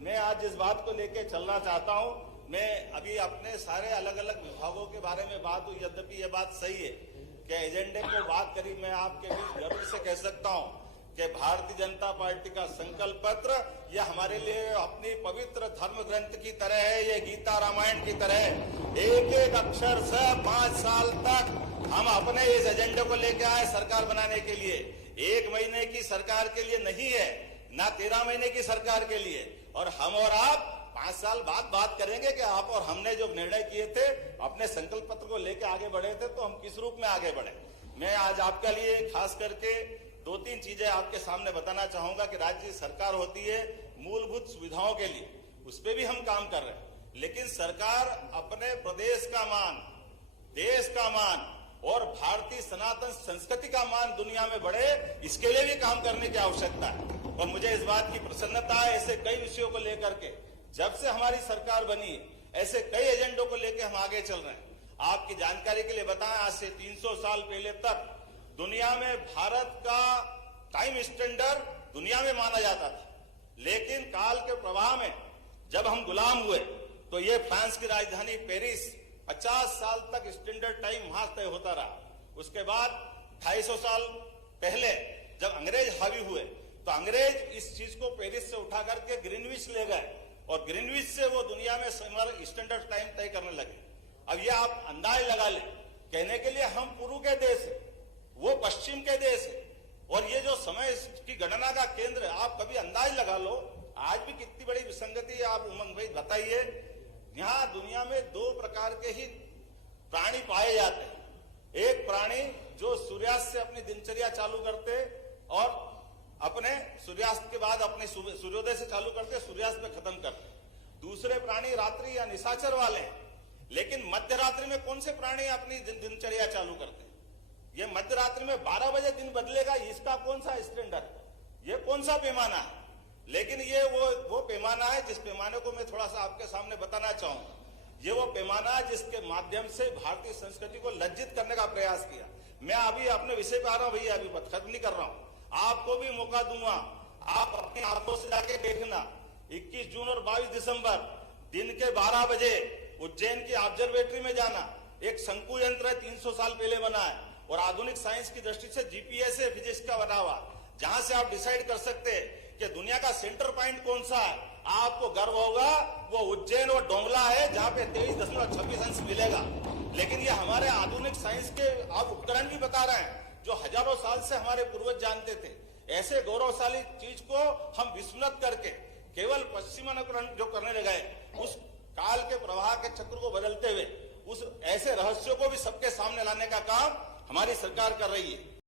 मैं आज इस बात को लेकर चलना चाहता हूं। मैं अभी अपने सारे अलग अलग विभागों के बारे में बात हुई, यद्यपि ये बात सही है कि एजेंडे को बात करी। मैं आपके बीच गर्व से कह सकता हूं कि भारतीय जनता पार्टी का संकल्प पत्र यह हमारे लिए अपनी पवित्र धर्म ग्रंथ की तरह है, ये गीता रामायण की तरह है। एक एक अक्षर से 5 साल तक हम अपने इस एजेंडे को लेकर आए सरकार बनाने के लिए। 1 महीने की सरकार के लिए नहीं है, ना 13 महीने की सरकार के लिए। और हम और आप 5 साल बाद बात करेंगे कि आप और हमने जो निर्णय किए थे, अपने संकल्प पत्र को लेकर आगे बढ़े थे, तो हम किस रूप में आगे बढ़े। मैं आज आपके लिए खास करके 2-3 चीजें आपके सामने बताना चाहूंगा कि राज्य सरकार होती है मूलभूत सुविधाओं के लिए, उस पर भी हम काम कर रहे हैं। लेकिन सरकार अपने प्रदेश का मान, देश का मान और भारतीय सनातन संस्कृति का मान दुनिया में बढ़े, इसके लिए भी काम करने की आवश्यकता है। और मुझे इस बात की प्रसन्नता है, ऐसे कई विषयों को लेकर के जब से हमारी सरकार बनी, ऐसे कई एजेंडों को लेकर हम आगे चल रहे हैं। आपकी जानकारी के लिए बताएं, आज से 300 साल पहले तक दुनिया में भारत का टाइम स्टैंडर्ड दुनिया में माना जाता था। लेकिन काल के प्रवाह में जब हम गुलाम हुए तो ये फ्रांस की राजधानी पेरिस 50 साल तक स्टैंडर्ड टाइम वहां तय होता रहा। उसके बाद 250 साल पहले जब अंग्रेज हावी हुए तो अंग्रेज इस चीज को पेरिस से उठा करके ग्रीनविच ले गए और ग्रीनविच से वो दुनिया में स्टैंडर्ड टाइम तय करने लगे। अब ये आप अंदाज लगा ले, कहने के लिए हम पूर्व के देश है, वो पश्चिम के देश है, और ये जो समय की गणना का केंद्र है, आप कभी अंदाज लगा लो आज भी कितनी बड़ी विसंगति है। आप उमंग भाई बताइए, यहाँ दुनिया में 2 प्रकार के ही प्राणी पाए जाते हैं। एक प्राणी जो सूर्यास्त से अपनी दिनचर्या चालू करते और अपने सूर्यास्त के बाद अपने सूर्योदय से चालू करते, सूर्यास्त में खत्म करते। दूसरे प्राणी रात्रि या निशाचर वाले हैं। लेकिन मध्य रात्रि में कौन से प्राणी अपनी दिनचर्या चालू करते हैं? ये मध्य रात्रि में 12 बजे दिन बदलेगा, इसका कौन सा स्टैंडर्ड, ये कौन सा पैमाना है? लेकिन ये वो पैमाना है जिस पैमाने को मैं थोड़ा सा आपके सामने बताना चाहूंगा। ये वो पैमाना है जिसके माध्यम से भारतीय संस्कृति को लज्जित करने का प्रयास किया। मैं अभी अपने विषय पे आ रहा हूं भैया, अभी खत्म नहीं कर रहा हूं। आपको भी मौका दूंगा, आप अपनी आंखों से जाके देखना। 21 जून और 22 दिसंबर दिन के 12 बजे उज्जैन की ऑब्जर्वेटरी में जाना। एक शंकु यंत्र है, 300 साल पहले बना है और आधुनिक साइंस की दृष्टि से जीपीएस है, फिजिक्स का बना हुआ, जहां से आप डिसाइड कर सकते हैं कि दुनिया का सेंटर पॉइंट कौन सा है। आपको गर्व होगा वो उज्जैन और डोंगला है, जहां पे 23.26 अंश मिलेगा। लेकिन ये हमारे आधुनिक साइंस के आप उपकरण भी बता रहे हैं जो हजारों साल से हमारे पूर्वज जानते थे। ऐसे गौरवशाली चीज को हम विस्मृत करके केवल पश्चिमानुकरण जो करने लगे, उस काल के प्रवाह के चक्र को बदलते हुए उस ऐसे रहस्यों को भी सबके सामने लाने का काम हमारी सरकार कर रही है।